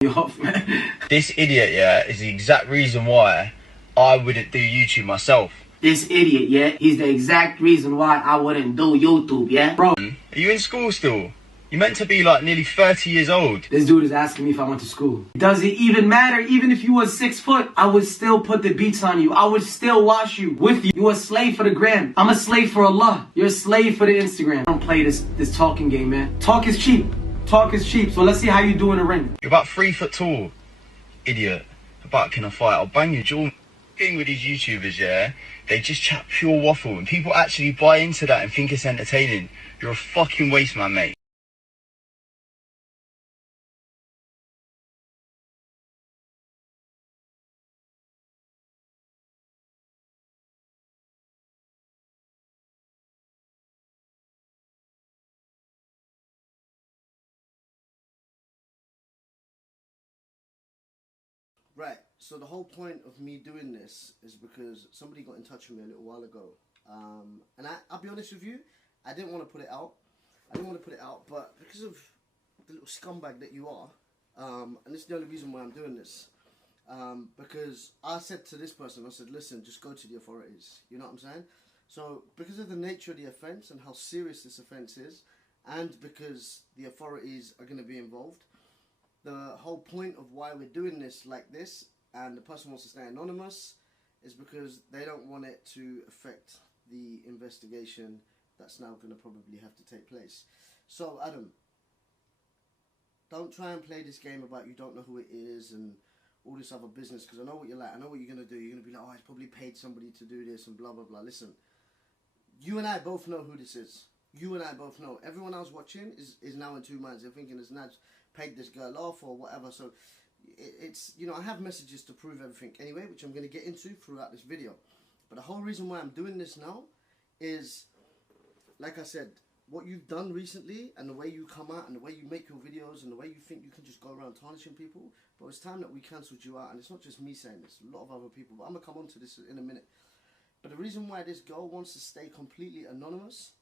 You off, man. This idiot, yeah, is the exact reason why I wouldn't do YouTube myself. This idiot, yeah, he's the exact reason why I wouldn't do YouTube, yeah? Bro. Are you in school still? You're meant to be like nearly 30 years old. This dude is asking me if I went to school. Does it even matter? Even if you was 6 foot, I would still put the beats on you. I would still wash you with you. You a slave for the gram. I'm a slave for Allah. You're a slave for the Instagram. Don't play this talking game, man. Talk is cheap. Talk is cheap. So let's see how you do in the ring. You're about 3 foot tall. Idiot. About can I fight? I'll bang your jaw. Thing with these YouTubers, yeah, they just chat pure waffle and people actually buy into that and think it's entertaining. You're a fucking waste man, mate. Right, so the whole point of me doing this is because somebody got in touch with me a little while ago. And I'll be honest with you, I didn't want to put it out. But because of the little scumbag that you are, and this is the only reason why I'm doing this, because I said to this person, I said, listen, just go to the authorities. You know what I'm saying? So because of the nature of the offence and how serious this offence is, and because the authorities are going to be involved, the whole point of why we're doing this like this, and the person wants to stay anonymous, is because they don't want it to affect the investigation that's now going to probably have to take place. So, Adam, don't try and play this game about you don't know who it is and all this other business, because I know what you're like. I know what you're going to do. You're going to be like, oh, he's probably paid somebody to do this and blah, blah, blah. Listen, you and I both know who this is. You and I both know. Everyone else watching is now in two minds. They're thinking it's Naj paid this girl off or whatever. So it's, you know, I have messages to prove everything anyway, which I'm going to get into throughout this video. But the whole reason why I'm doing this now is, like I said, what you've done recently and the way you come out and the way you make your videos and the way you think you can just go around tarnishing people. But it's time that we cancelled you out. And it's not just me saying this, a lot of other people. But I'm going to come on to this in a minute. But the reason why this girl wants to stay completely anonymous,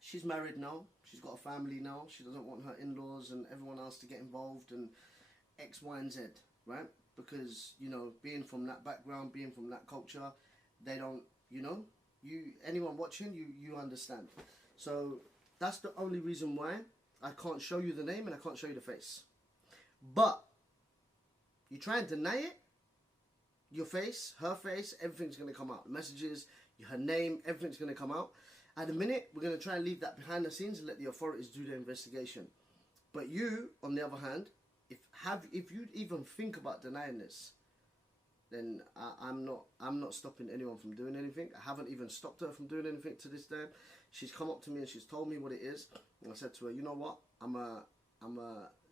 she's married now, she's got a family now, she doesn't want her in-laws and everyone else to get involved and X, Y and Z, right? Because, you know, being from that background, being from that culture, they don't, you know, anyone watching, you understand. So that's the only reason why I can't show you the name and I can't show you the face. But you try and deny it, your face, her face, everything's going to come out. The messages, her name, everything's going to come out. At the minute, we're going to try and leave that behind the scenes and let the authorities do their investigation. But you, on the other hand, if you even think about denying this, then I'm not stopping anyone from doing anything. I haven't even stopped her from doing anything to this day. She's come up to me and she's told me what it is. And I said to her, you know what? I'm a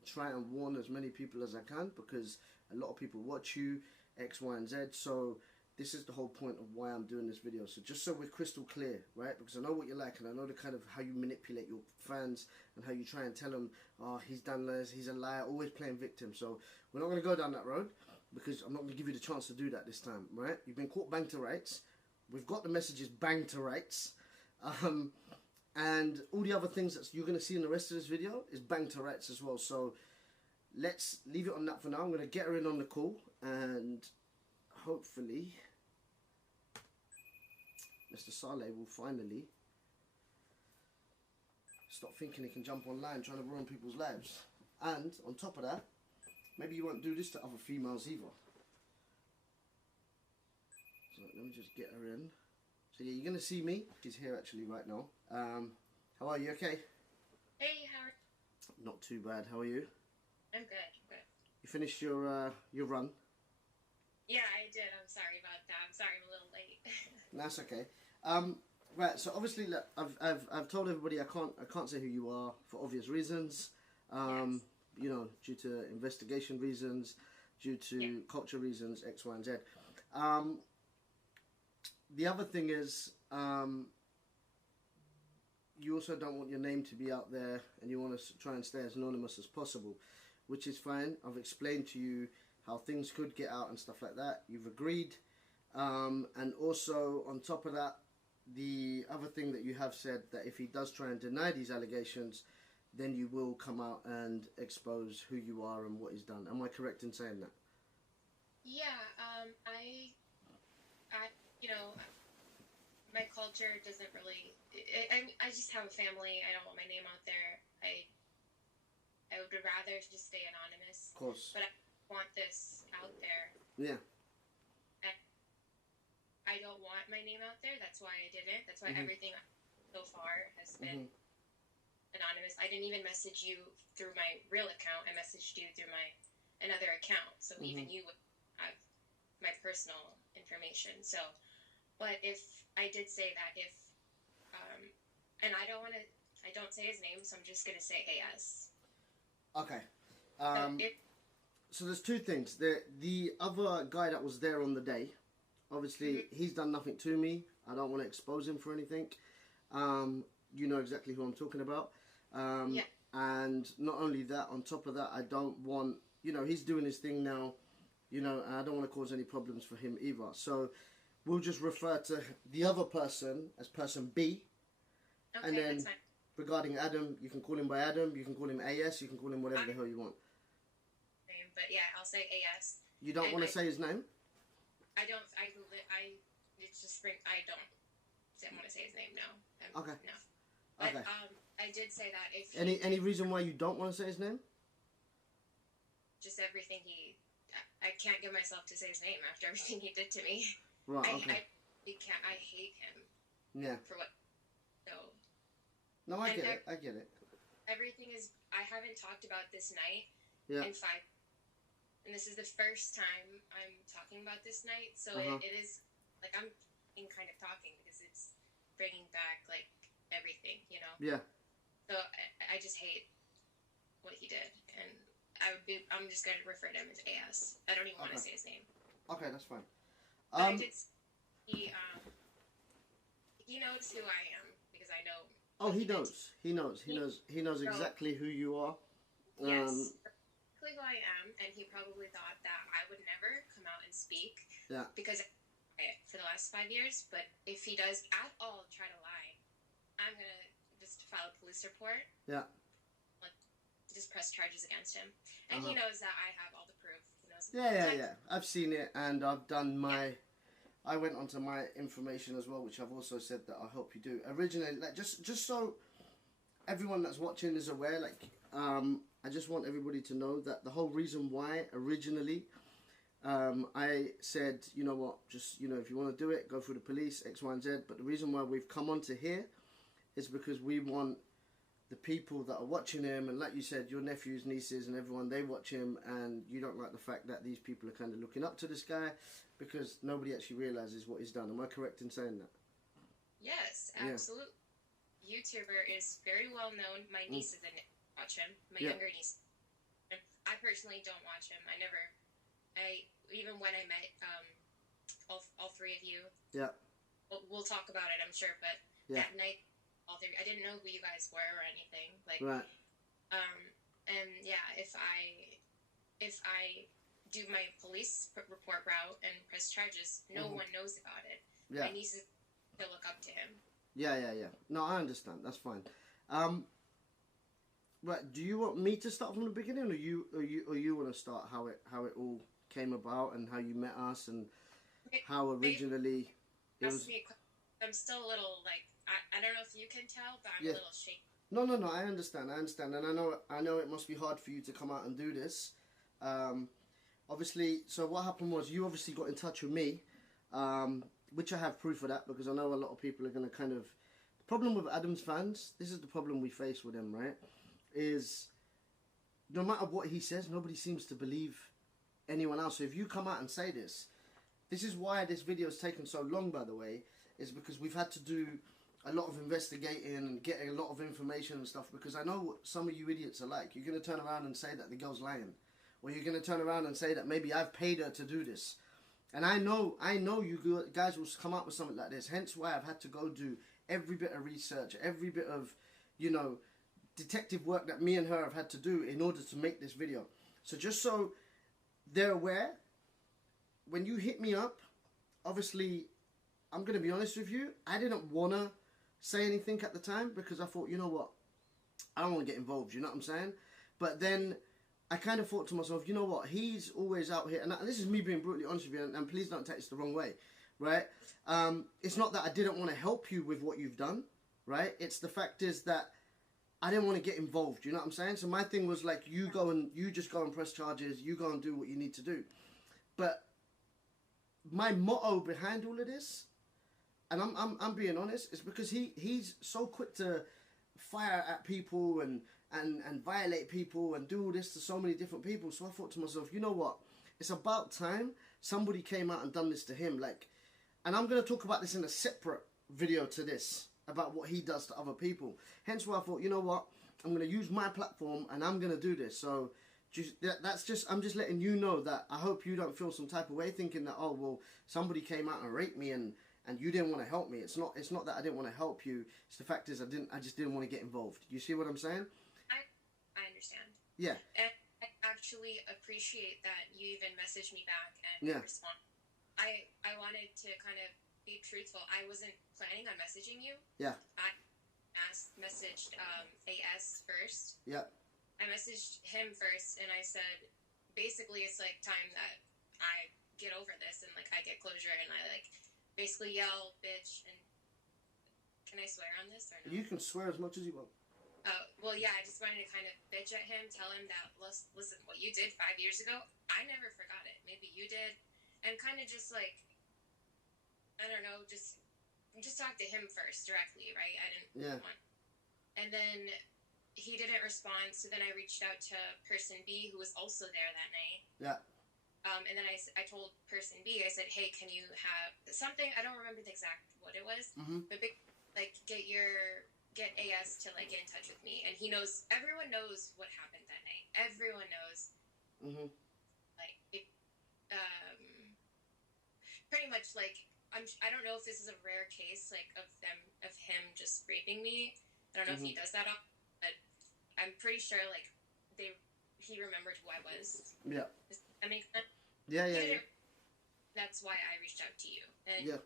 try and warn as many people as I can, because a lot of people watch you, X, Y, and Z. So this is the whole point of why I'm doing this video. So just so we're crystal clear, right? Because I know what you're like, and I know the kind of how you manipulate your fans and how you try and tell them, oh, he's done this, he's a liar, always playing victim. So we're not going to go down that road, because I'm not going to give you the chance to do that this time, right? You've been caught bang to rights. We've got the messages bang to rights. And all the other things that you're going to see in the rest of this video is bang to rights as well. So let's leave it on that for now. I'm going to get her in on the call, and hopefully Mr. Saleh will finally stop thinking he can jump online trying to ruin people's lives. And on top of that, maybe you won't do this to other females either. So let me just get her in. So yeah, you're going to see me. She's here actually right now. How are you? Okay? Hey, how are you? Not too bad. How are you? I'm good. You finished your run? Yeah, I did. I'm sorry about that. I'm sorry I'm a little late. That's okay. Right. So obviously, look, I've told everybody I can't say who you are for obvious reasons. Yes. You know, due to investigation reasons, due to culture reasons, X, Y, and Z. The other thing is, you also don't want your name to be out there, and you want to try and stay as anonymous as possible, which is fine. I've explained to you how things could get out and stuff like that. You've agreed. And also, on top of that, the other thing that you have said, that if he does try and deny these allegations, then you will come out and expose who you are and what he's done. Am I correct in saying that? Yeah, you know, my culture doesn't really. I just have a family. I don't want my name out there. I would rather just stay anonymous. Of course. But I want this out there. Yeah. And I don't want my name out there. That's why I didn't. That's why everything so far has been anonymous. I didn't even message you through my real account. I messaged you through my another account. So even you would have my personal information. So, but if I did say that, if and I don't say his name, so I'm just gonna say AS. Okay. So So there's two things. The other guy that was there on the day, obviously he's done nothing to me. I don't want to expose him for anything. You know exactly who I'm talking about. Yeah. And not only that, on top of that, I don't want, you know, he's doing his thing now, you know, and I don't want to cause any problems for him either. So we'll just refer to the other person as person B. Okay, And then that's fine. regarding Adam, you can call him by Adam, you can call him AS, you can call him whatever the hell you want. Name, but yeah, I'll say AS. You don't want to say his name? I don't. It's just spring. I don't want to say his name. No. Okay. No. But, Okay. I did say that if Any reason why you don't want to say his name? just everything I can't get myself to say his name after everything he did to me. Right. Okay. I hate him Yeah. for what. So No, I And get it. I get it. everything is. I haven't talked about this night Yeah. in 5. And this is the first time I'm talking about this night, so it is like I'm kind of talking because it's bringing back like everything, you know. Yeah. So I just hate what he did, and I'm just gonna refer to him as AS. I don't even want to say his name. Okay, that's fine. But I did. He knows who I am because I know. Oh, he knows. He knows exactly who you are. Yes. Who I am, and he probably thought that I would never come out and speak. Yeah. Because for the last 5 years, but if he does at all try to lie, I'm gonna just file a police report. Yeah. Like, just press charges against him, and he knows that I have all the proof. He knows. Yeah. I've seen it, and I've done my. Yeah. I went onto my information as well, which I've also said that I'll help you do. Originally, like just so everyone that's watching is aware, like I just want everybody to know that the whole reason why originally I said, you know what, just, you know, if you want to do it, go through the police, X, Y, and Z. But the reason why we've come onto here is because we want the people that are watching him, and like you said, your nephews, nieces, and everyone, they watch him, and you don't like the fact that these people are kind of looking up to this guy because nobody actually realizes what he's done. Am I correct in saying that? Yes, absolutely. Yeah. YouTuber is very well known. My nieces watch him. My younger niece. I personally don't watch him. Even when I met all 3 of you. Yeah. We'll talk about it, I'm sure, but that night, all 3, I didn't know who you guys were or anything. Like, right. And yeah, if I do my police report route and press charges, no one knows about it. Yeah. My nieces still look up to him. Yeah. No, I understand. That's fine. Right. Do you want me to start from the beginning, or you want to start how it all came about and how you met us and how originally it was? I'm still a little like I don't know if you can tell, but I'm a little shaky. No. I understand, and I know it must be hard for you to come out and do this. Obviously, so what happened was you obviously got in touch with me, which I have proof of that because I know a lot of people are going to kind of. The problem with Adam's fans, this is the problem we face with him, right? Is no matter what he says, nobody seems to believe anyone else. So if you come out and say this is why this video has taken so long, by the way, is because we've had to do a lot of investigating and getting a lot of information and stuff, because I know what some of you idiots are like. You're going to turn around and say that the girl's lying, or you're going to turn around and say that maybe I've paid her to do this. And I know you guys will come up with something like this, hence why I've had to go do every bit of research, every bit of, you know, detective work that me and her have had to do in order to make this video. So just so they're aware, when you hit me up, obviously, I'm going to be honest with you, I didn't want to say anything at the time because I thought, you know what, I don't want to get involved, you know what I'm saying? But then I kind of thought to myself, you know what, he's always out here, and this is me being brutally honest with you, and please don't take this the wrong way, right? It's not that I didn't want to help you with what you've done, right? It's the fact is that I didn't want to get involved, you know what I'm saying? So my thing was like, you just go and press charges, you go and do what you need to do. But my motto behind all of this, and I'm being honest, is because he's so quick to fire at people and violate people and do all this to so many different people. So I thought to myself, you know what? It's about time somebody came out and done this to him. Like, and I'm going to talk about this in a separate video to this, about what he does to other people. Hence why I thought, you know what? I'm going to use my platform and I'm going to do this. So I'm just letting you know that I hope you don't feel some type of way thinking that, oh, well, somebody came out and raped me and you didn't want to help me. It's not that I didn't want to help you. It's the fact is I just didn't want to get involved. You see what I'm saying? I understand. Yeah. And I actually appreciate that you even messaged me back and respond. I wanted to kind of be truthful. I wasn't planning on messaging you. Yeah. I messaged AS first. Yeah. I messaged him first, and I said, basically, it's like time that I get over this and like I get closure, and I like basically yell, bitch, and can I swear on this or no? You can swear as much as you want. Well, yeah, I just wanted to kind of bitch at him, tell him that, listen, what you did 5 years ago, I never forgot it. Maybe you did. And kind of just like, I don't know, just talk to him first directly, right? I didn't want. And then he didn't respond, so then I reached out to person B, who was also there that night. Yeah. And then I told person B, I said, hey, can you have something? I don't remember the exact what it was, but like get AS to like get in touch with me, and he knows. Everyone knows what happened that night. Everyone knows. Like it, pretty much like I don't know if this is a rare case like of him just raping me. I don't know if he does that, but I'm pretty sure like he remembered who I was. Yeah. Does that make sense? Yeah. That's why I reached out to you, and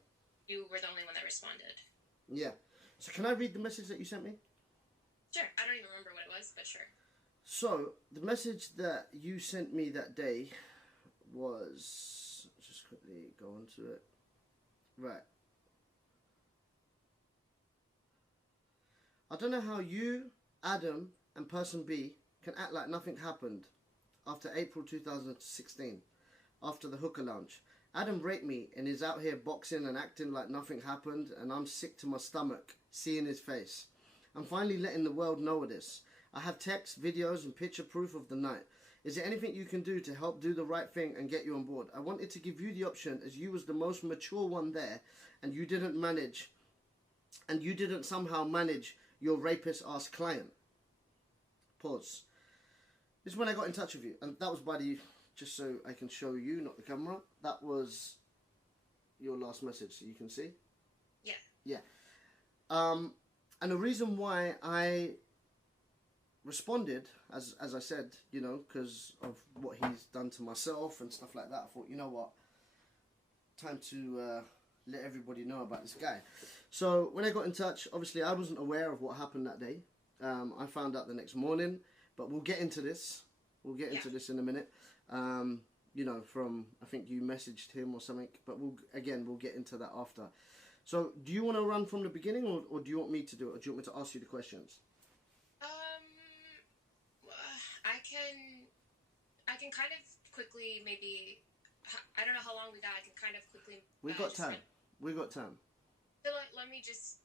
you were the only one that responded. Yeah. So can I read the message that you sent me? Sure. I don't even remember what it was, but sure. So the message that you sent me that day was, just quickly go onto it. Right. I don't know how you, Adam, and person B can act like nothing happened after April 2016, after the hookah lounge. Adam raped me and is out here boxing and acting like nothing happened, and I'm sick to my stomach seeing his face. I'm finally letting the world know of this. I have texts, videos and picture proof of the night. Is there anything you can do to help do the right thing and get you on board? I wanted to give you the option as you was the most mature one there, and you didn't somehow manage your rapist-ass client. Pause. This is when I got in touch with you, and that was by the, just so I can show you, not the camera, that was your last message, so you can see? Yeah. Yeah. And the reason why I responded, as I said, you know, because of what he's done to myself and stuff like that, I thought, you know what, time to let everybody know about this guy. So when I got in touch, obviously I wasn't aware of what happened that day. I found out the next morning, but we'll get into this. We'll get into this in a minute. You know, from, I think you messaged him or something, but we'll get into that after. So do you want to run from the beginning, or do you want me to do it, or do you want me to ask you the questions? I can kind of quickly, maybe, I don't know how long we got. I can kind of quickly. We got time. We got time. So let me just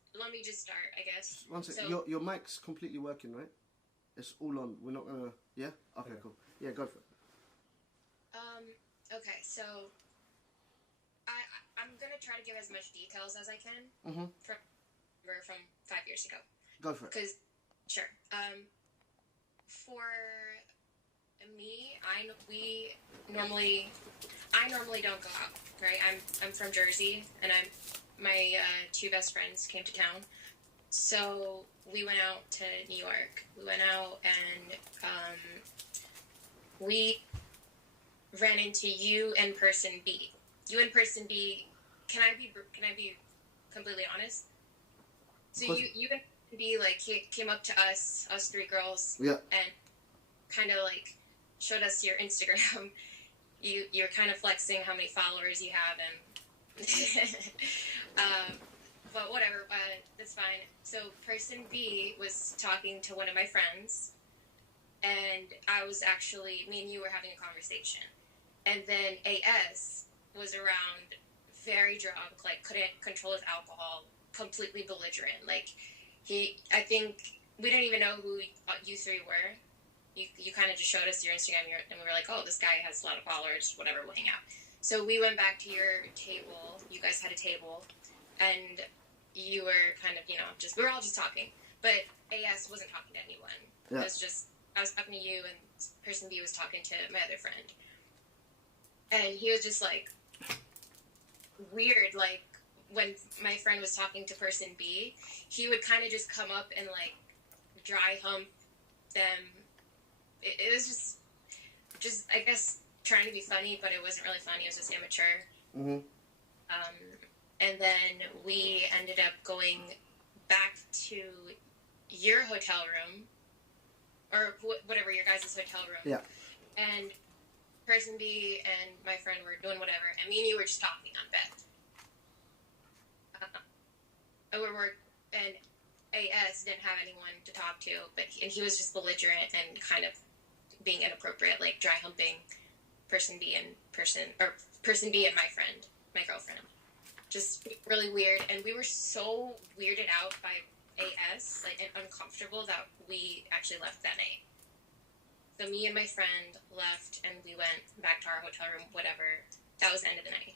start, I guess. One second. So, your mic's completely working, right? It's all on. We're not gonna. Yeah. Okay. Cool. Yeah. Go for it. Okay. So I'm gonna try to give as much details as I can from 5 years ago. Go for it. Because sure. For me, I normally don't go out, right? I'm from Jersey, and my two best friends came to town, so we went out to New York. We went out and we ran into you and person B. You and person B. Can I be completely honest? So you B, like, he came up to us three girls, Yeah. and kind of like showed us your Instagram. You're kind of flexing how many followers you have, and but whatever, that's fine. So person B was talking to one of my friends, and I was actually, me and you were having a conversation, and then AS was around, very drunk, like couldn't control his alcohol, completely belligerent, like I think we didn't even know who you three were. You kind of just showed us your Instagram, and we were like, oh, this guy has a lot of followers, whatever, we'll hang out. So we went back to your table. You guys had a table, and you were kind of, we were all just talking. But AS wasn't talking to anyone. Yeah. It was just, I was talking to you, and person B was talking to my other friend. And he was just, like, weird, like, when my friend was talking to person B, he would kind of just come up and, like, dry hump them. It was just I guess trying to be funny, but it wasn't really funny. It was just immature. Mm-hmm. And then we ended up going back to your hotel room, or whatever, your guys' hotel room. Yeah. And person B and my friend were doing whatever, and me and you were just talking on bed. And AS didn't have anyone to talk to, and he was just belligerent and kind of being inappropriate, like dry humping person B and my friend, my girlfriend. Just really weird, and we were so weirded out by AS, like, and uncomfortable, that we actually left that night. So me and my friend left, and we went back to our hotel room, whatever. That was the end of the night.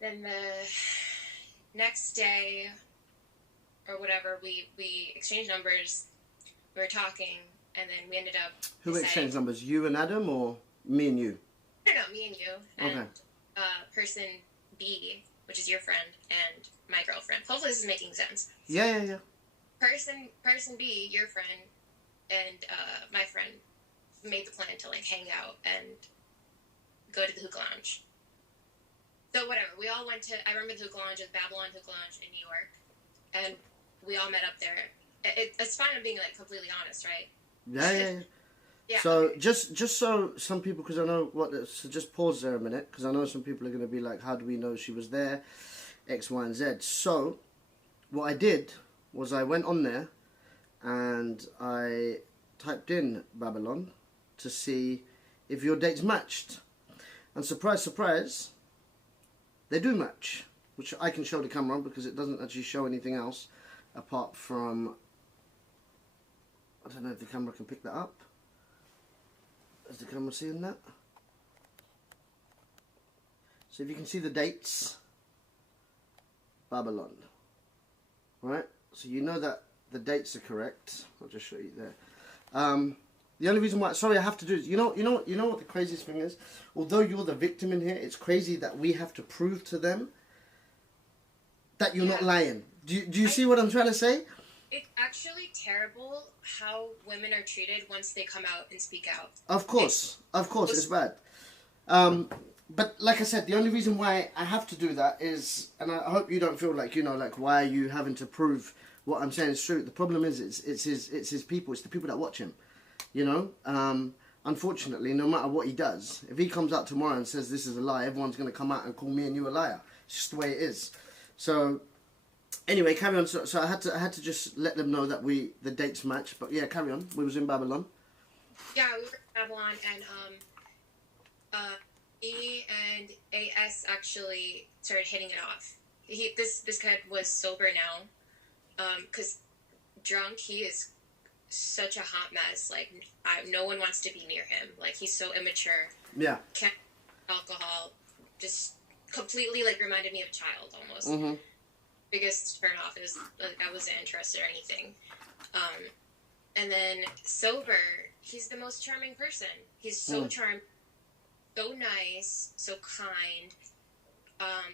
Then the next day, or whatever, we exchanged numbers, we were talking, and then we ended up Who exchanged numbers? You and Adam, or me and you? No, me and you. And Okay. Person B, which is your friend, and my girlfriend. Hopefully this is making sense. Yeah. Person B, your friend, and my friend made the plan to, like, hang out and go to the hookah lounge. So whatever, we all went to, I remember the hookah lounge, was Babylon Hookah Lounge in New York, and we all met up there. It's fine, I'm being, like, completely honest, right? Yeah. Yeah. So just so some people, because I know so just pause there a minute, because I know some people are going to be like, how do we know she was there, X, Y, and Z. So what I did was I went on there and I typed in Babylon to see if your dates matched, and surprise, surprise, they do match, which I can show the camera because it doesn't actually show anything else apart from, I don't know if the camera can pick that up. Is the camera seeing that? So if you can see the dates, Babylon, right? So you know that the dates are correct. I'll just show you there. The only reason why, sorry, I have to do is, you know what the craziest thing is? Although you're the victim in here, it's crazy that we have to prove to them that you're not lying. Do you see what I'm trying to say? It's actually terrible how women are treated once they come out and speak out. Of course, it's bad. But like I said, the only reason why I have to do that is, and I hope you don't feel like, like, why are you having to prove what I'm saying is true? The problem is, it's his people, it's the people that watch him. Unfortunately, no matter what he does, if he comes out tomorrow and says this is a lie, everyone's going to come out and call me and you a liar. It's just the way it is. So, anyway, carry on. So I had to just let them know that the dates match. But yeah, carry on. We was in Babylon. Yeah, we were in Babylon, and E and AS actually started hitting it off. This kid was sober now, because drunk, he is such a hot mess. Like, no one wants to be near him. Like, he's so immature. Yeah. Can't alcohol, just completely, like, reminded me of a child almost. Mm-hmm. Biggest turn off is, like, I wasn't interested or anything. And then sober, he's the most charming person. He's so charming, so nice, so kind.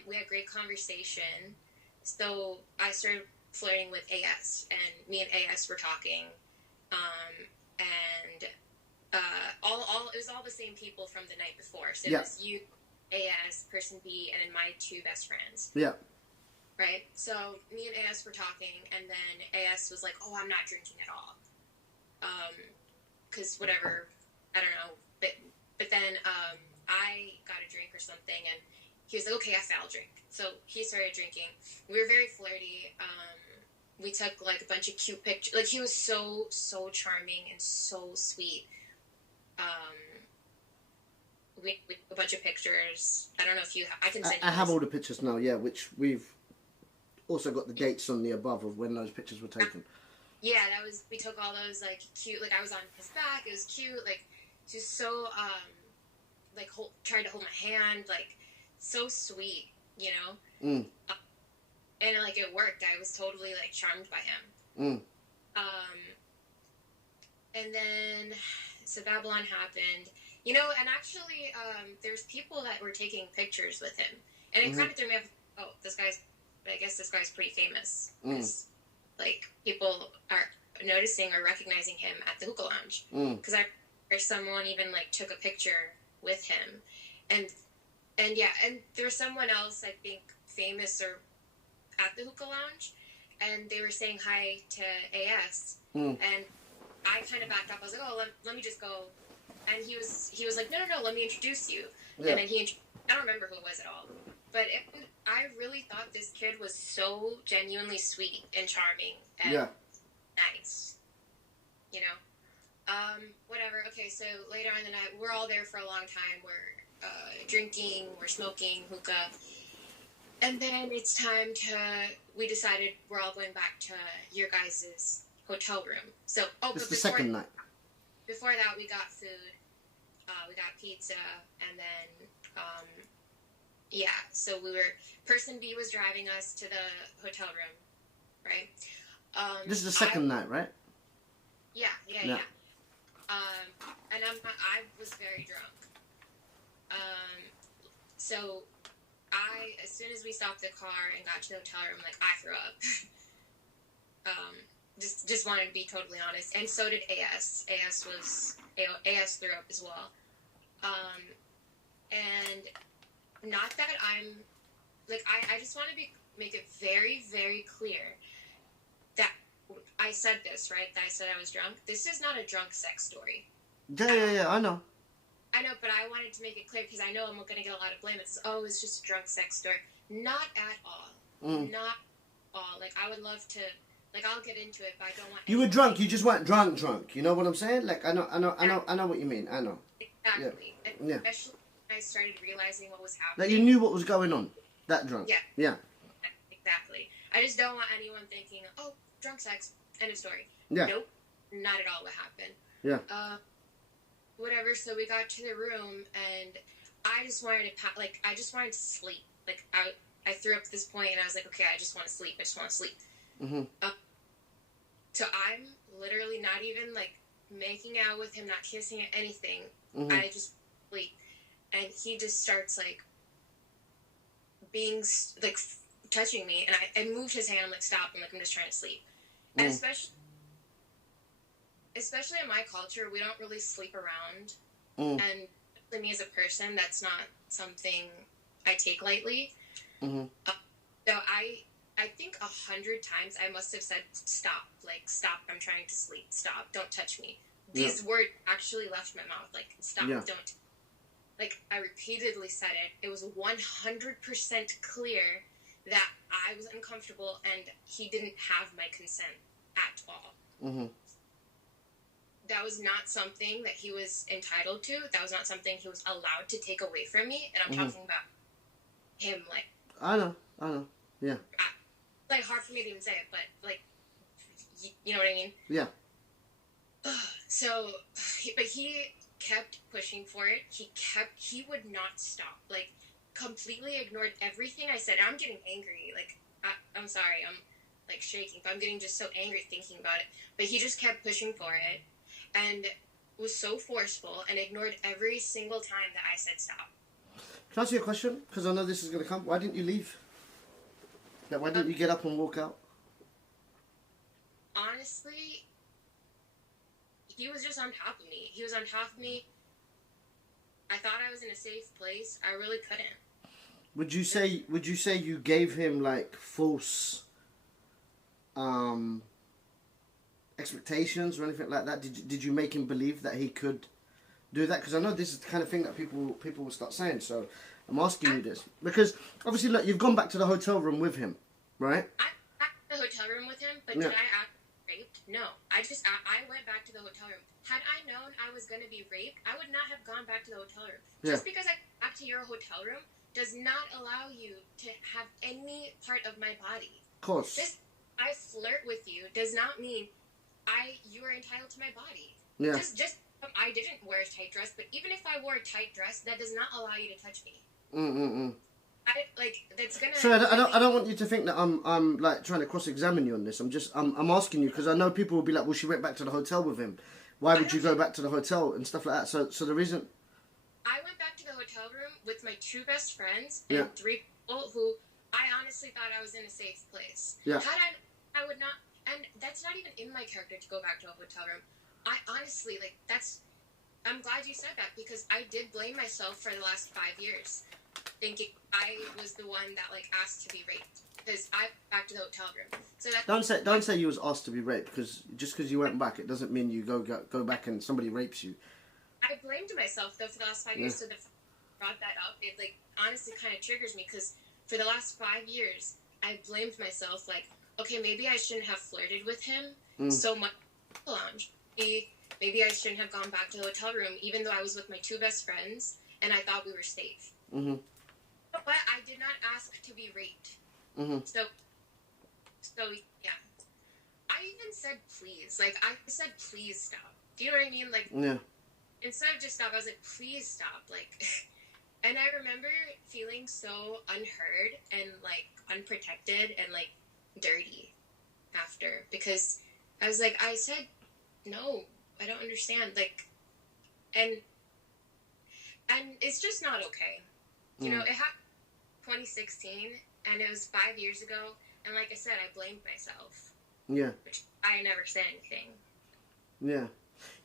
We had great conversation. So I started flirting with AS, and me and AS were talking. And it was all the same people from the night before. So it was you, AS, person B, and then my two best friends. Yeah. right? So me and AS were talking, and then AS was like, "Oh, I'm not drinking at all," because whatever, I don't know. But then I got a drink or something, and he was like, "Okay, I'll drink." So he started drinking. We were very flirty. We took like a bunch of cute pictures. Like he was so charming and so sweet. We a bunch of pictures. I don't know if you. I can send you. I have all the pictures now. Yeah, which we've also got the dates on the above of when those pictures were taken. Yeah, we took all those like cute. Like I was on his back. It was cute. Like just so like tried to hold my hand. Like so sweet. You know. And like it worked. I was totally like charmed by him. And then so Babylon happened, you know. And actually, there's people that were taking pictures with him, and it kind of threw me off. Oh, I guess this guy's pretty famous. Like people are noticing or recognizing him at the hookah lounge because someone even like took a picture with him, and yeah, and there's someone else I think famous or at the hookah lounge, and they were saying hi to AS, and I kind of backed up. I was like, "Oh, let me just go," and he was like, "No, let me introduce you." Yeah. And then I don't remember who it was at all, but I really thought this kid was so genuinely sweet and charming and nice, you know. Whatever. Okay, so later on in the night, we're all there for a long time. We're drinking, we're smoking hookah. And then it's time we decided we're all going back to your guys' hotel room. So, it's the second night. Before that, we got food. We got pizza. And then, so person B was driving us to the hotel room, right? This is the second night, right? Yeah. And I was very drunk. So... as soon as we stopped the car and got to the hotel room, like, I threw up. Just wanted to be totally honest. And so did AS. AS threw up as well. And not that I'm, like, I just want to make it very, very clear that I said this, right? That I said I was drunk. This is not a drunk sex story. Yeah, I know. I know, but I wanted to make it clear because I know I'm going to get a lot of blame. It's just a drunk sex story. Not at all. Not at all. Like, I would love to, like, I'll get into it, but I don't want... You were drunk, you just weren't drunk. You know what I'm saying? Like, I know what you mean. I know. Exactly. Yeah. Especially when I started realizing what was happening. Like, you knew what was going on. That drunk. Yeah. Exactly. I just don't want anyone thinking, oh, drunk sex, end of story. Yeah. Nope. Not at all what happened. Yeah. Whatever, so we got to the room, and I just wanted to sleep. Like, I threw up at this point, and I was like, okay, I just want to sleep. So I'm literally not even, like, making out with him, not kissing or anything. I just sleep. And he just starts, like, being, like, touching me, and I moved his hand. I'm like, stop. I'm just trying to sleep. And especially in my culture, we don't really sleep around. And for me as a person, that's not something I take lightly. So I think 100 times I must have said, stop. Like, stop, I'm trying to sleep. Stop, don't touch me. These words actually left my mouth. Like, stop, don't. Like, I repeatedly said it. It was 100% clear that I was uncomfortable and he didn't have my consent at all. That was not something that he was entitled to. That was not something he was allowed to take away from me. And I'm talking about him, like... I know. Yeah. Like, hard for me to even say it, but, like, you know what I mean? Yeah. So, but he kept pushing for it. He would not stop. Like, completely ignored everything I said. And I'm getting angry. Like, I'm sorry. I'm, like, shaking. But I'm getting just so angry thinking about it. But he just kept pushing for it. And was so forceful and ignored every single time that I said stop. Can I ask you a question? Because I know this is going to come. Why didn't you leave? Like, why didn't you get up and walk out? Honestly, he was just on top of me. I thought I was in a safe place. I really couldn't. Would you say you gave him like false expectations or anything like that? Did you make him believe that he could do that? Because I know this is the kind of thing that people will start saying. So I'm asking you this because obviously, look, you've gone back to the hotel room with him, right? I went back to the hotel room with him, but Yeah. did I act raped? No. I went back to the hotel room. Had I known I was going to be raped, I would not have gone back to the hotel room. Yeah. Just because I went back to your hotel room does not allow you to have any part of my body. Of course. Just I flirt with you does not mean you are entitled to my body. Yeah. Just I didn't wear a tight dress, but even if I wore a tight dress, that does not allow you to touch me. That's gonna. So I don't want you to think that I'm like trying to cross-examine you on this. I'm asking you because I know people will be like, well, she went back to the hotel with him. Why would you go back to the hotel and stuff like that? So the reason. I went back to the hotel room with my 2 best friends and 3 people who I honestly thought I was in a safe place. Yeah. Had I would not, and that's not even in my character to go back to a hotel room. I honestly, I'm glad you said that because I did blame myself for the last 5 years, thinking I was the one that asked to be raped because I went back to the hotel room. So that Don't say you was asked to be raped because just because you went back, it doesn't mean you go back and somebody rapes you. I blamed myself though for the last 5 years. So the fact I brought that up, it honestly kind of triggers me because for the last 5 years, I blamed myself. Okay, maybe I shouldn't have flirted with him so much at the lounge. Maybe I shouldn't have gone back to the hotel room, even though I was with my 2 best friends and I thought we were safe. Mm-hmm. But I did not ask to be raped. Mm-hmm. So yeah. I even said please. I said please stop. Do you know what I mean? Yeah. Instead of just stop, I was like, please stop. And I remember feeling so unheard and unprotected and dirty after because I was like, I said no, I don't understand. And it's just not okay. You know, it happened 2016 and it was 5 years ago. And like I said, I blamed myself. Yeah. Which I never said anything. Yeah.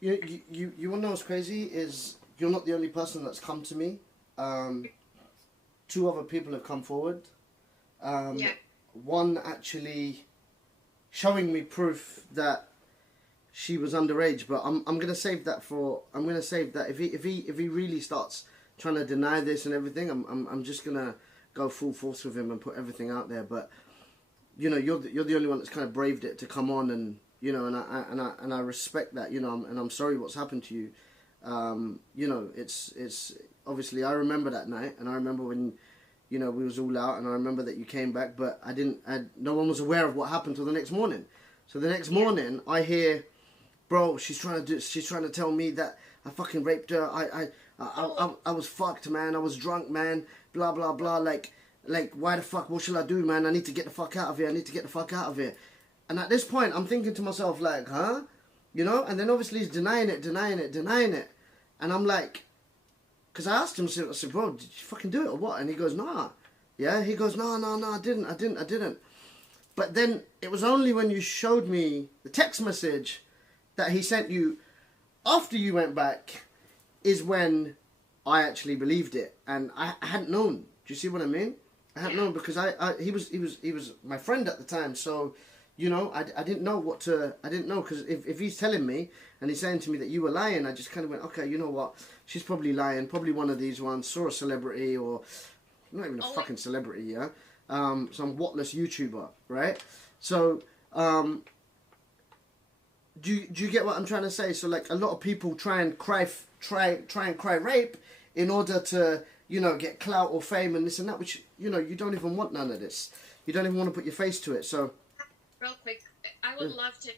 You want to know what's crazy is you're not the only person that's come to me. 2 other people have come forward. One actually showing me proof that she was underage, but I'm gonna save that if he really starts trying to deny this and everything, I'm just gonna go full force with him and put everything out there. But you know, you're the only one that's kind of braved it to come on, and you know, and I respect that, you know, and I'm sorry what's happened to you. You know, it's obviously I remember that night, and I remember when, you know, we was all out, and I remember that you came back, but no one was aware of what happened till the next morning. So the next morning, I hear, bro, she's trying to tell me that I fucking raped her. I was fucked, man. I was drunk, man. Blah blah blah. Like, why the fuck? What shall I do, man? I need to get the fuck out of here. And at this point, I'm thinking to myself, huh? You know? And then obviously he's denying it. And I'm like, because I asked him, I said, bro, did you fucking do it or what? And he goes, nah. Yeah? He goes, no, I didn't. But then it was only when you showed me the text message that he sent you after you went back is when I actually believed it. And I hadn't known. Do you see what I mean? I hadn't known because he was my friend at the time. So, you know, I didn't know I didn't know, because if he's telling me and he's saying to me that you were lying, I just kind of went, okay, you know what? She's probably lying. Probably one of these ones, saw a celebrity, or not even a fucking celebrity, yeah? Some whatless YouTuber, right? So, do you get what I'm trying to say? So, like, a lot of people try and cry rape in order to, you know, get clout or fame and this and that, which, you know, you don't even want none of this. You don't even want to put your face to it, so... Real quick, I would love to,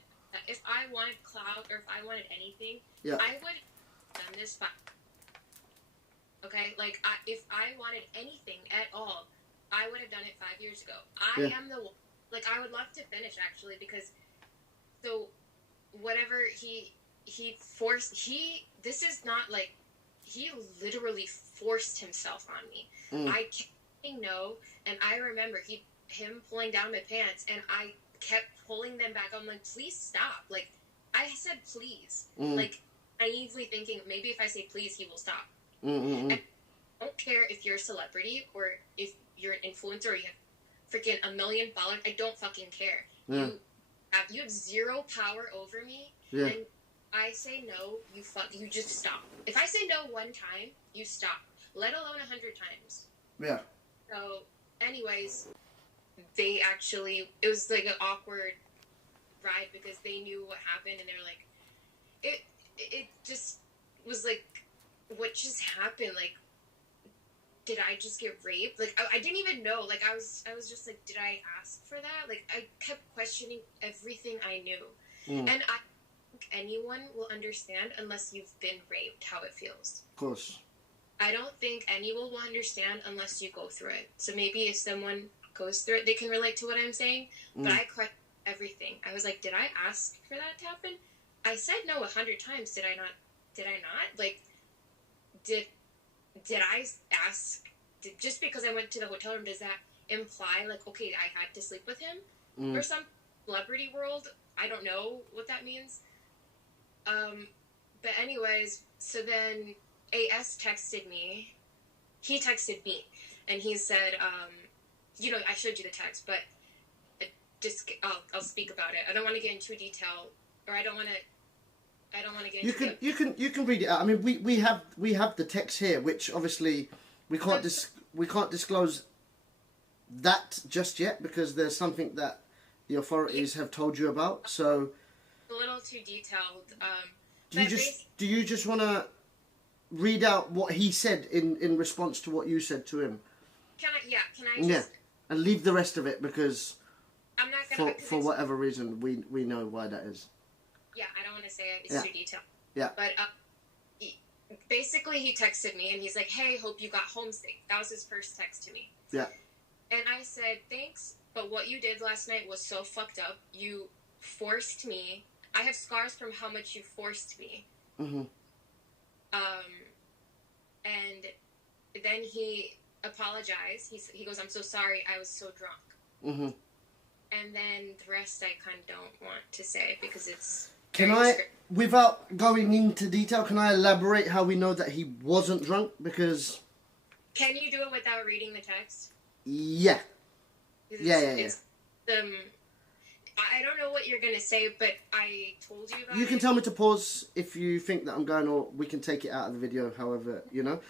if I wanted clout or if I wanted anything, I would have done this, okay? Like, if I wanted anything at all, I would have done it 5 years ago. I am the one, like, I would love to finish, actually, because, so, whatever this is not, like, he literally forced himself on me. I kept saying no, and I remember him pulling down my pants, and I kept pulling them back. I'm like, please stop. Like, I said please. Like, naively thinking, maybe if I say please, he will stop. And I don't care if you're a celebrity or if you're an influencer or you have freaking $1 million. I don't fucking care. Yeah. You have zero power over me. Yeah. And I say no, you just stop. If I say no one time, you stop. Let alone 100 times. Yeah. So, anyways, it was like an awkward ride because they knew what happened and they were like, it just was like, what just happened? Like, did I just get raped? Like, I didn't even know. Like, I was just like, did I ask for that? Like, I kept questioning everything I knew. And I think anyone will understand unless you've been raped how it feels. Of course. I don't think anyone will understand unless you go through it. So maybe if someone goes through it, they can relate to what I'm saying. But I questioned everything. I was like, did I ask for that to happen? I said no 100 times. Did I not? Like, did I ask? Just because I went to the hotel room, does that imply, like, okay, I had to sleep with him? Or some celebrity world? I don't know what that means. But anyways, so then AS texted me. He texted me. And he said, I showed you the text, but I'll speak about it. I don't want to get into detail, or I don't want to get into You can read it out. I mean, we have the text here, which obviously we can't disclose that just yet because there's something that the authorities have told you about. So a little too detailed. Do you just want to read out what he said in response to what you said to him? Can I just... Yeah, and leave the rest of it because I'm not gonna... For whatever reason, we know why that is. Yeah, I don't want to say it. It's too detailed. Yeah. But basically he texted me and he's like, hey, hope you got home safe. That was his first text to me. Yeah. And I said, thanks, but what you did last night was so fucked up. You forced me. I have scars from how much you forced me. Mm-hmm. And then he apologized. He goes, I'm so sorry. I was so drunk. Mm-hmm. And then the rest I kind of don't want to say because it's... Without going into detail, can I elaborate how we know that he wasn't drunk? Because... Can you do it without reading the text? Yeah. Yeah. I don't know what you're going to say, but I told you about it. You can tell me to pause if you think that I'm going, or we can take it out of the video, however, you know.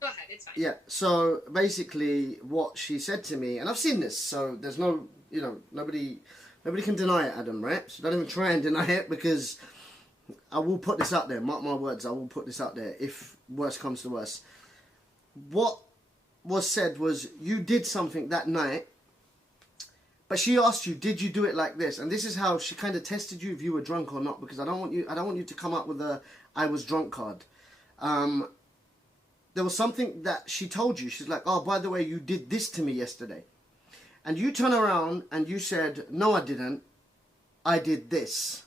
Go ahead, it's fine. Yeah, so basically what she said to me, and I've seen this, so there's no, nobody can deny it, Adam, right? So don't even try and deny it, because I will put this out there. Mark my words, I will put this out there if worse comes to worse. What was said was, you did something that night, but she asked you, did you do it like this? And this is how she kind of tested you if you were drunk or not, because I don't want you to come up with a I was drunk card. There was something that she told you. She's like, oh, by the way, you did this to me yesterday. And you turn around and you said, no, I didn't. I did this.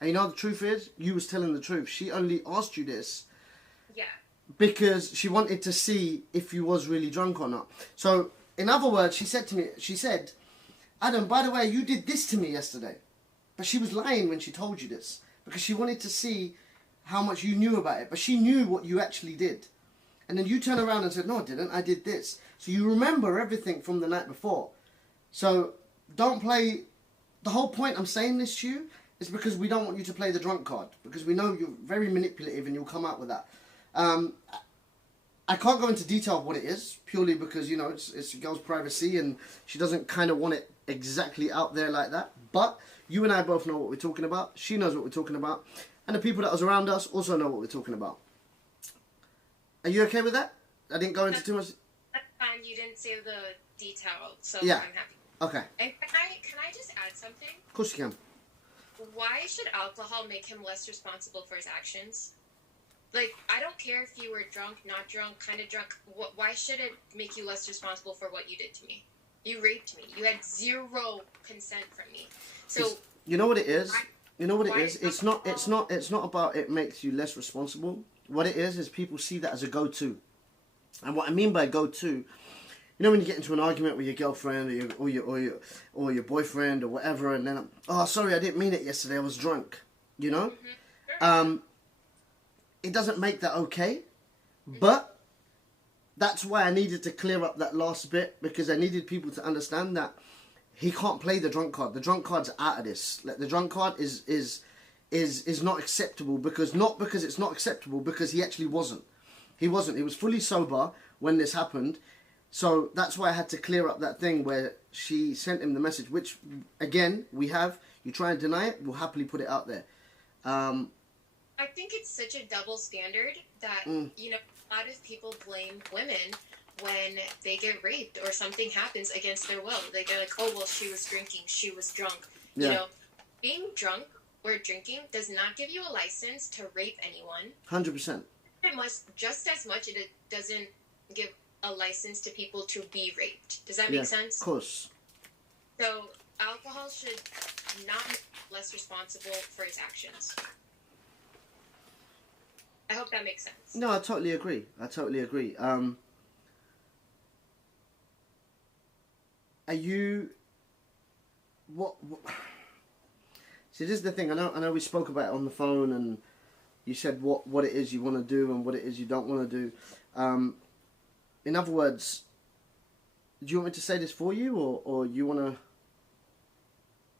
And you know what the truth is? You was telling the truth. She only asked you this because she wanted to see if you was really drunk or not. So, in other words, she said, Adam, by the way, you did this to me yesterday. But she was lying when she told you this because she wanted to see how much you knew about it. But she knew what you actually did. And then you turn around and said, no, I didn't. I did this. So you remember everything from the night before. So don't play... The whole point I'm saying this to you is because we don't want you to play the drunk card. Because we know you're very manipulative and you'll come out with that. I can't go into detail of what it is. Purely because, it's a girl's privacy. And she doesn't kind of want it exactly out there like that. But you and I both know what we're talking about. She knows what we're talking about. And the people that was around us also know what we're talking about. Are you okay with that? I didn't go into too much... That's fine. You didn't say the detail, so yeah. I'm happy. Okay. And can I just add something? Of course you can. Why should alcohol make him less responsible for his actions? Like, I don't care if you were drunk, not drunk, kind of drunk. Why should it make you less responsible for what you did to me? You raped me. You had zero consent from me. So... You know what it is? It's not about it makes you less responsible. What it is people see that as a go-to. And what I mean by go-to, when you get into an argument with your girlfriend or your boyfriend or whatever, and then, oh, sorry, I didn't mean it yesterday, I was drunk, Mm-hmm. It doesn't make that okay, but that's why I needed to clear up that last bit, because I needed people to understand that he can't play the drunk card. The drunk card's out of this. Like, the drunk card is not acceptable, because it's not acceptable, because he actually wasn't. He wasn't. He was fully sober when this happened. So that's why I had to clear up that thing where she sent him the message, which, again, we have. You try and deny it, we'll happily put it out there. I think it's such a double standard that, you know, a lot of people blame women when they get raped or something happens against their will. They're like, oh, well, she was drinking, she was drunk. Yeah. You know, being drunk or drinking does not give you a license to rape anyone. 100%. It must, just as much it doesn't give a license to people to be raped. Does that make sense? Of course. So alcohol should not make you less responsible for its actions. I hope that makes sense. No, I totally agree. Are you... What... See, this is the thing. I know we spoke about it on the phone, and you said what it is you want to do and what it is you don't want to do. In other words, do you want me to say this for you, or you want to...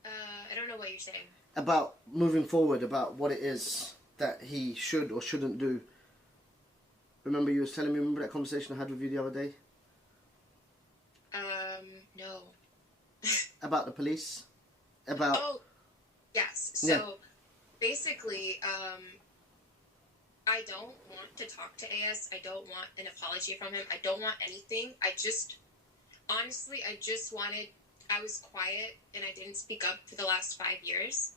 I don't know what you're saying. About moving forward, about what it is that he should or shouldn't do. Remember you was telling me, remember that conversation I had with you the other day? No. About the police? About... Oh, yes. So, basically, I don't want to talk to AS. I don't want an apology from him. I don't want anything. Honestly, I was quiet and I didn't speak up for the last 5 years.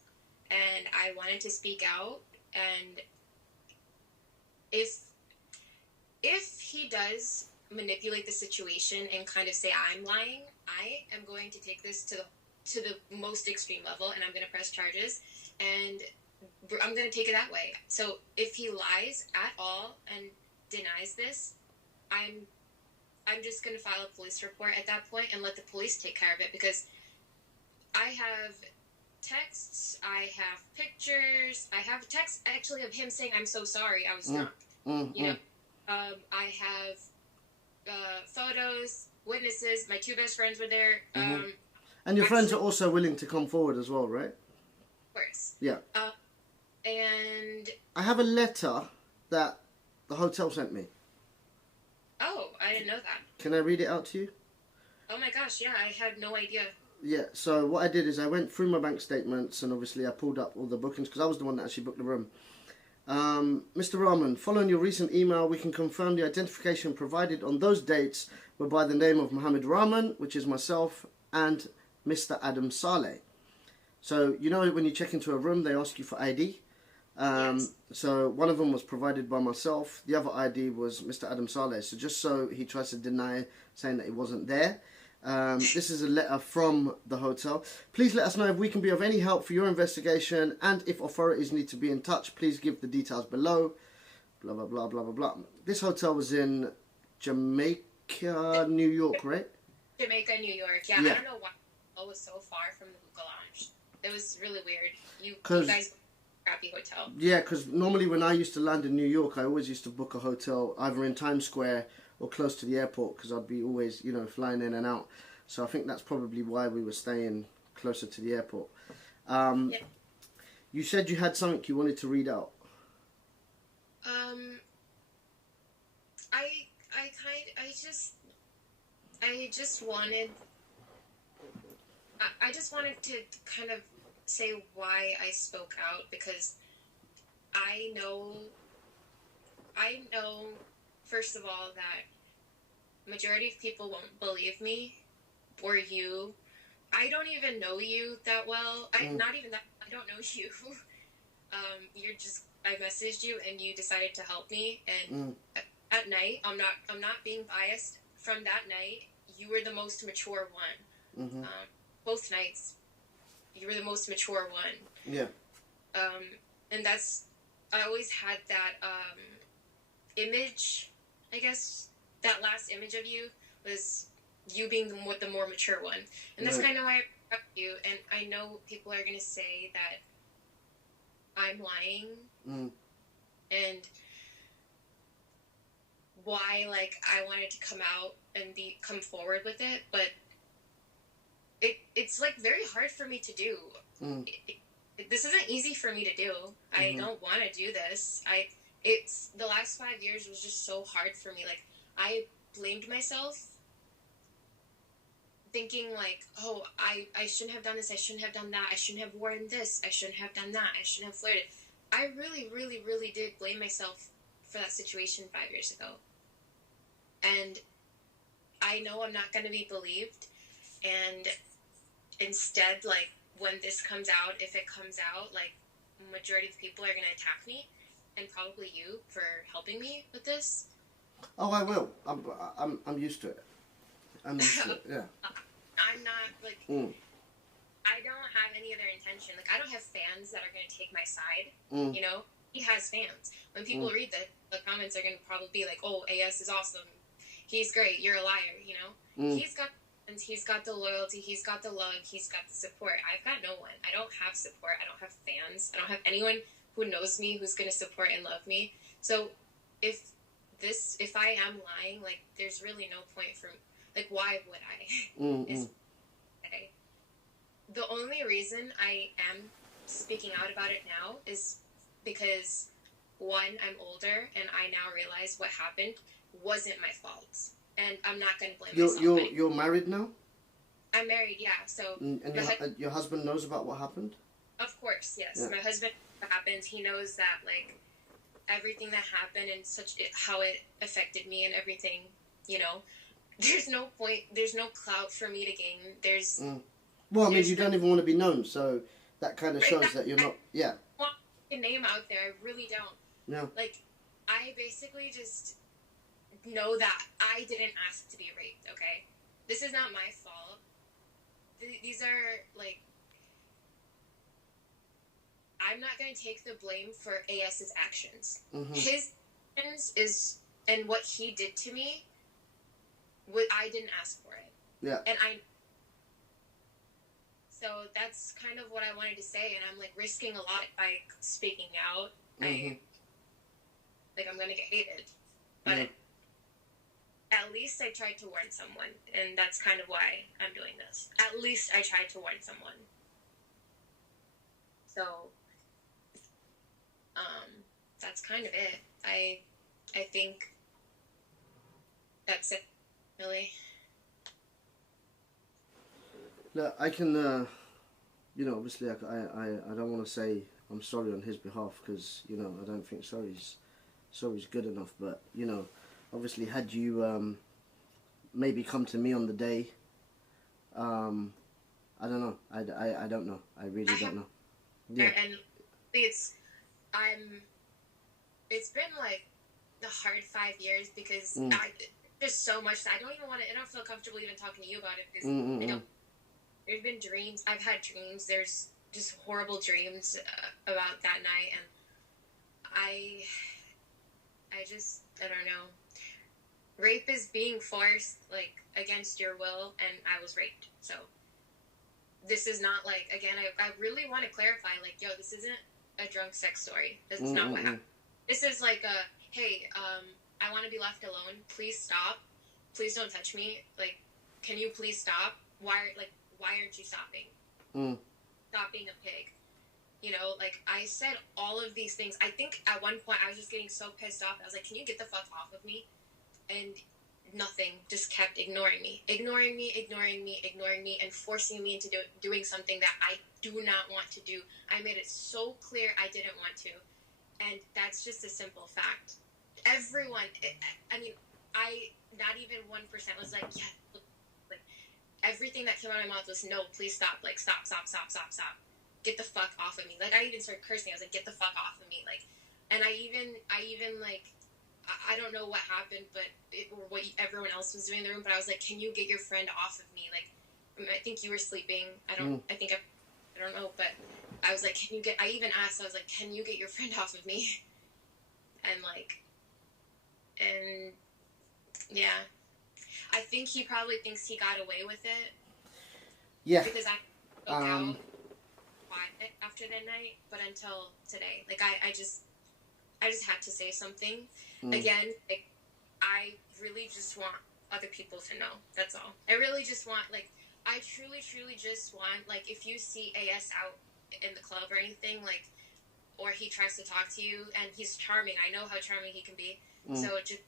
And I wanted to speak out. And if he does manipulate the situation and kind of say I'm lying, I am going to take this to the most extreme level, and I'm going to press charges, and I'm going to take it that way. So if he lies at all and denies this, I'm just going to file a police report at that point and let the police take care of it, because I have texts, I have pictures, I have texts actually of him saying I'm so sorry, I was drunk. You know, I have photos, witnesses. My two best friends were there. And your friends are also willing to come forward as well, right? Of course. Yeah. And I have a letter that the hotel sent me. Oh, I didn't know that. Can I read it out to you? Oh my gosh, yeah, I had no idea. Yeah, so what I did is I went through my bank statements, and obviously I pulled up all the bookings, because I was the one that actually booked the room. Mr. Rahman, following your recent email, we can confirm the identification provided on those dates were by the name of Mohammed Rahman, which is myself, and Mr. Adam Saleh. So, you know when you check into a room, they ask you for ID? Yes. So, one of them was provided by myself, the other ID was Mr. Adam Saleh. So, just so he tries to deny saying that he wasn't there. This is a letter from the hotel. Please let us know if we can be of any help for your investigation, and if authorities need to be in touch, please give the details below. Blah, blah, blah, blah, blah, blah. This hotel was in Jamaica, New York, right? Jamaica, New York. Yeah. I don't know why it was so far from the hookah lounge. It was really weird. You guys, crappy hotel. Yeah, because normally when I used to land in New York, I always used to book a hotel either in Times Square or close to the airport, because I'd be always, you know, flying in and out. So I think that's probably why we were staying closer to the airport. You said you had something you wanted to read out. I just wanted to kind of say why I spoke out, because I know first of all that majority of people won't believe me or you. I don't even know you that well. Not even that. I don't know you. I messaged you and you decided to help me. And at night, I'm not being biased. From that night, you were the most mature one. Both nights, you were the most mature one. Yeah. And I always had that image. I guess that last image of you was you being the more mature one. And that's kind of why I brought you. And I know people are going to say that I'm lying. And why like I wanted to come out and come forward with it, but it's like very hard for me to do. This isn't easy for me to do. I don't want to do this. It's the last 5 years was just so hard for me. Like, I blamed myself, thinking like, oh, I shouldn't have done this, I shouldn't have done that, I shouldn't have worn this, I shouldn't have done that, I shouldn't have flirted. I really, really, really did blame myself for that situation 5 years ago. And I know I'm not going to be believed. And instead, like, when this comes out, if it comes out, like, majority of people are going to attack me, and probably you for helping me with this. Oh, I will. I'm used to it. I'm used to it. Yeah. I'm not like. I don't have any other intention. Like, I don't have fans that are going to take my side. You know, he has fans. When people read the comments are going to probably be like, "Oh, AS is awesome. He's great. You're a liar." You know, he's got the loyalty. He's got the love. He's got the support. I've got no one. I don't have support. I don't have fans. I don't have anyone who knows me, who's going to support and love me. So if I am lying, like, there's really no point for, like, why would I? The only reason I am speaking out about it now is because, one, I'm older, and I now realize what happened wasn't my fault. And I'm not going to blame myself. You're married now? I'm married, yeah. So and your husband knows about what happened? Of course, yes. Yeah. My husband knows what happened. He knows that, like, everything that happened and how it affected me and everything, you know. There's no point. There's no clout for me to gain. There's... Well, I mean, you don't even want to be known, so that kind of shows that you're not... Yeah. I want a name out there. I really don't. No. Like, I basically just know that I didn't ask to be raped, okay? This is not my fault. These are, like... I'm not going to take the blame for AS's actions. His actions is... And what he did to me, I didn't ask for it. Yeah. And So that's kind of what I wanted to say, and I'm, like, risking a lot by speaking out. I'm going to get hated. But at least I tried to warn someone, and that's kind of why I'm doing this. At least I tried to warn someone. So, that's kind of it. I think that's it, really. Look, I can, you know, obviously I don't want to say I'm sorry on his behalf because, you know, I don't think sorry's good enough. But, you know, obviously had you maybe come to me on the day, I don't know. I don't know. I really don't know. Yeah. And it's been like the hard 5 years because there's so much that I don't feel comfortable even talking to you about it because I don't. There's been dreams. I've had dreams. There's just horrible dreams about that night, and I don't know. Rape is being forced, like, against your will, and I was raped. So this is not, like, again, I really want to clarify, like, yo, this isn't a drunk sex story. That's not what happened. This is like hey, I want to be left alone. Please stop. Please don't touch me. Like, can you please stop? Why aren't you stopping? Stop being a pig. You know, like, I said all of these things. I think at one point I was just getting so pissed off. I was like, can you get the fuck off of me? And nothing. Just kept ignoring me, and forcing me into doing something that I do not want to do. I made it so clear I didn't want to. And that's just a simple fact. Everyone, not even 1% was like, yeah, like, everything that came out of my mouth was, no, please stop, like, stop. Get the fuck off of me. Like, I even started cursing. I was like, get the fuck off of me. Like, and I even, like, I don't know what happened, or what everyone else was doing in the room, but I was like, can you get your friend off of me? Like, I think you were sleeping. I don't know, but I was like, I even asked, I was like, can you get your friend off of me? And yeah. I think he probably thinks he got away with it. Yeah. Because I spoke out quiet after that night, but until today. Like, I just had to say something. Again, like, I really just want other people to know. That's all. I really just want, like, I truly, truly just want, like, if you see AS out in the club or anything, like, or he tries to talk to you, and he's charming. I know how charming he can be. So just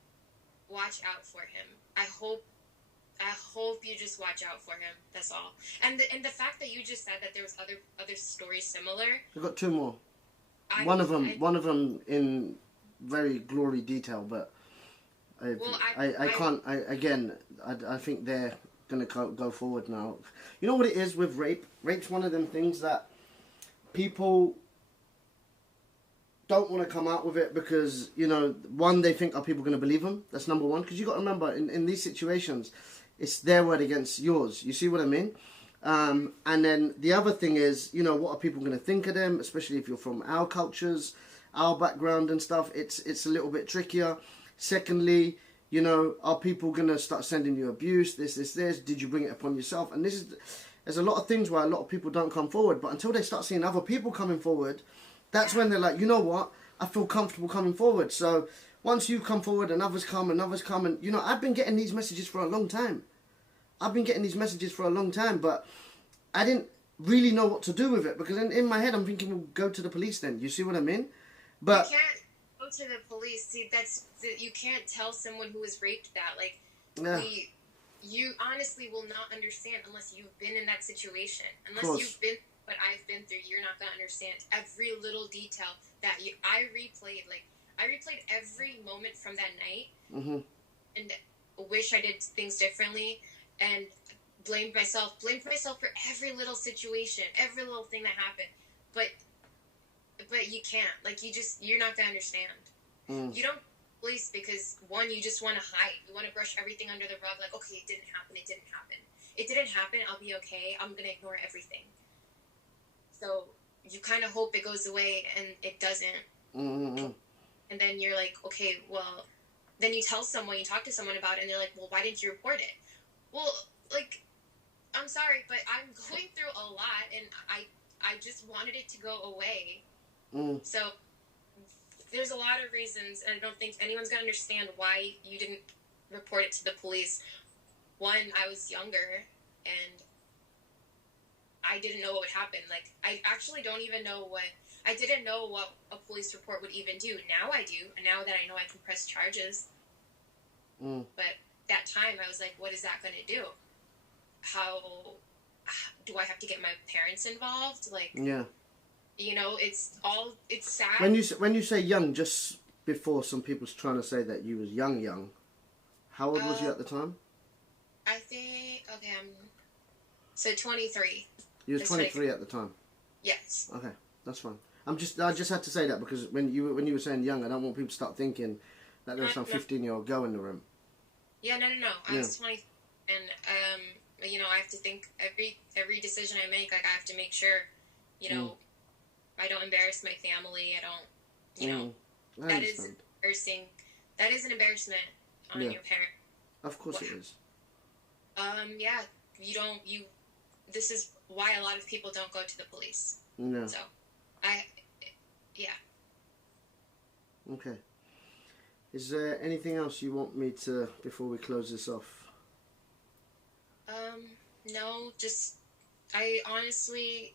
watch out for him. I hope you just watch out for him. That's all. And the fact that you just said that there was other stories similar. I've got two more. One of them in very glory detail, but I can't. I think they're gonna go forward now. You know what it is with rape? Rape's one of them things that people don't want to come out with it because, you know, one, they think, are people going to believe them? That's number one. Because you got to remember, in these situations, it's their word against yours. You see what I mean? And then the other thing is, you know, what are people going to think of them? Especially if you're from our cultures, our background and stuff. It's a little bit trickier. Secondly, you know, are people going to start sending you abuse? This. Did you bring it upon yourself? And there's a lot of things where a lot of people don't come forward. But until they start seeing other people coming forward, that's when they're like, you know what? I feel comfortable coming forward. So once you come forward and others come, and you know, I've been getting these messages for a long time. But I didn't really know what to do with it because in my head I'm thinking, well, go to the police then. You see what I mean? But you can't go to the police. See, you can't tell someone who was raped that. Like, you honestly will not understand unless you've been in that situation. Unless you've been what I've been through, you're not gonna understand every little detail that I replayed every moment from that night, and wish I did things differently, and blamed myself for every little situation, every little thing that happened, but you can't, like, you're not gonna understand. You don't police because, one, you just want to hide, you want to brush everything under the rug, like, okay, it didn't happen, I'll be okay, I'm gonna ignore everything. So you kind of hope it goes away, and it doesn't. And then you're like, okay, well, then you talk to someone about it, and they're like, well, why didn't you report it? Well, like, I'm sorry, but I'm going through a lot, and I just wanted it to go away. So there's a lot of reasons, and I don't think anyone's going to understand why you didn't report it to the police. One, I was younger, and I didn't know what would happen. Like, I actually don't even know I didn't know what a police report would even do. Now I do, and now that I know I can press charges. But that time I was like, what is that going to do? How do I have to get my parents involved? Like, you know, it's sad. When you say young, just before, some people's trying to say that you was young. How old was you at the time? I think, so 23. You was 23 at the time? Yes. Okay, that's fine. I just had to say that because when you were saying young, I don't want people to start thinking that there's some 15-year-old girl in the room. Yeah, no. I was 20, and you know, I have to think every decision I make. Like, I have to make sure, you know, I don't embarrass my family. I don't, you know, that is embarrassing. That is an embarrassment on your parent. Of course it is. Yeah, this is why a lot of people don't go to the police. No. So, Okay. Is there anything else you want me to, before we close this off? No, just, I honestly,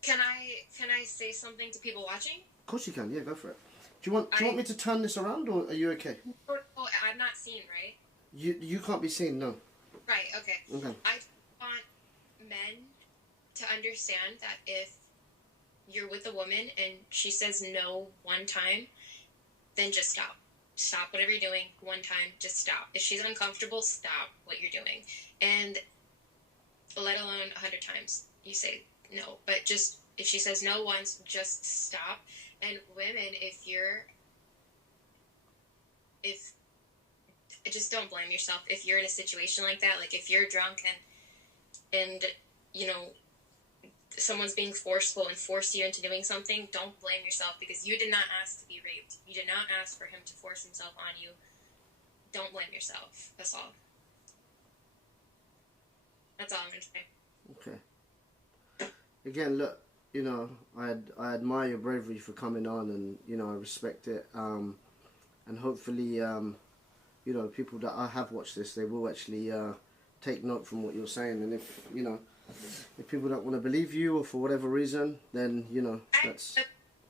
can I say something to people watching? Of course you can, yeah, go for it. Do you want me to turn this around, or are you okay? Oh, I'm not seen, right? You can't be seen, no. Right, okay. I want men to understand that if you're with a woman and she says no one time, then just stop. Stop whatever you're doing one time, just stop. If she's uncomfortable, stop what you're doing. And let alone 100 times you say no. But just, if she says no once, just stop. And women, just don't blame yourself if you're in a situation like that. Like, if you're drunk and you know, someone's being forceful and forced you into doing something, don't blame yourself, because you did not ask to be raped. You did not ask for him to force himself on you. Don't blame yourself. That's all. That's all I'm going to say. Okay. Again, look, you know, I admire your bravery for coming on, and, you know, I respect it. And hopefully, you know, people that I have watched this, they will actually take note from what you're saying. And if, you know, if people don't want to believe you or for whatever reason, then, you know, that's...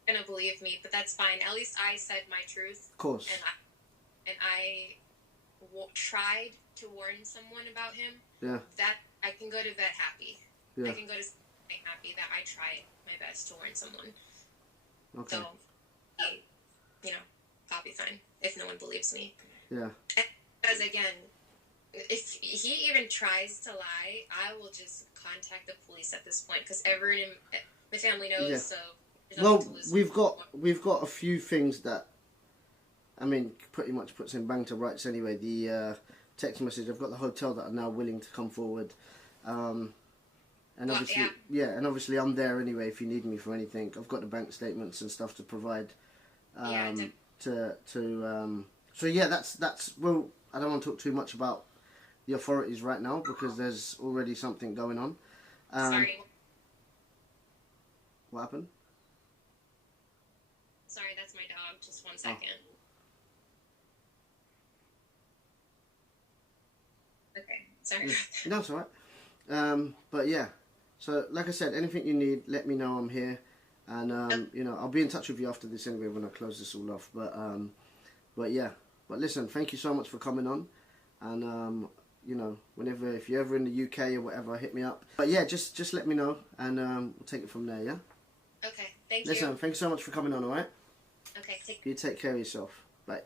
I'm gonna believe me, but that's fine. At least I said my truth. Of course. And I tried to warn someone about him. Yeah. That I can go to bed happy. Yeah. I can go to sleep happy that I tried my best to warn someone. Okay. So, you know, I'll be fine if no one believes me. Yeah. Because again, if he even tries to lie, I will just contact the police at this point because everyone in my family knows. Yeah. So well, we've got a few things that, I mean, pretty much puts him bang to rights anyway. The text message. I've got the hotel that are now willing to come forward. And obviously, and obviously I'm there anyway if you need me for anything. I've got the bank statements and stuff to provide. So yeah, that's well, I don't want to talk too much about the authorities right now because there's already something going on. Sorry. What happened? Sorry, that's my dog. Just 1 second. Okay, sorry. No, it's alright. But yeah, so like I said, anything you need, let me know. I'm here, and you know, I'll be in touch with you after this anyway when I close this all off. But yeah, but listen, thank you so much for coming on, and you know, whenever if you're ever in the UK or whatever, hit me up. But yeah, just let me know, and we'll take it from there. Yeah. Okay, thank you. Listen, thank you so much for coming on. All right. Okay, You take care of yourself. Bye.